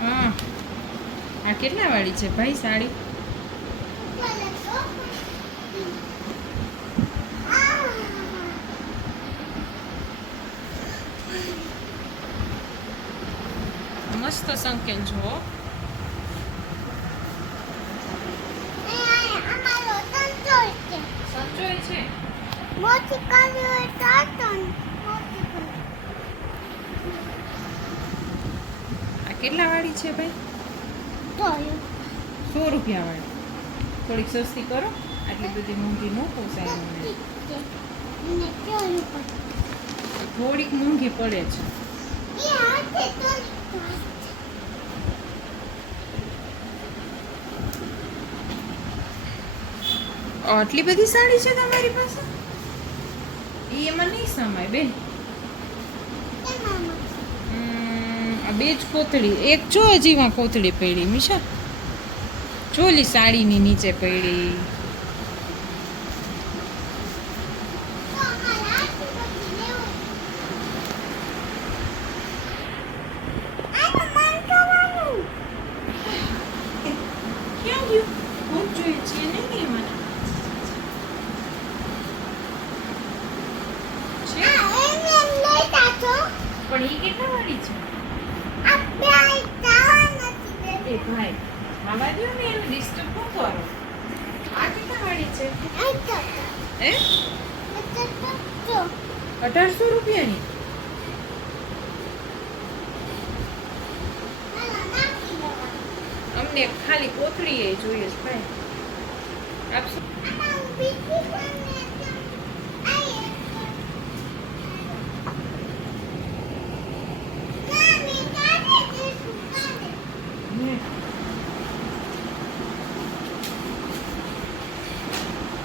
હા, આ કેટલા વાળી છે ભાઈ સાડી? મસ્ત સંકેલ છો. સંચોય છે. આ કેટલા વાળી છે ભાઈ? 100 રૂપિયા વાળી. થોડીક સસ્તી કરો, આટલી બધી મોંઘી ન પોસાય મને. થોડીક મોંઘી પડે છે. આટલી બધી સાડી છે તમારી પાસે? એમાં નહીં સમાય બેન. આ બે જ કોથળી, એક જો હજીમાં કોથળી પડી મીશા, ચોલી સાડીની નીચે પડી. ક્યાં ગયું? હું જોઈએ છીએ નહીં મને પણ એ કેટલા વાળી છે? એ ભાઈ આવા દો ને, એનું ડિસ્ટર્બ ન કરો. આ કેટલા વાળી છે? 1800 રૂપિયાની. અમને ખાલી કોથળી એ જોઈએ છે ભાઈ. આપશો?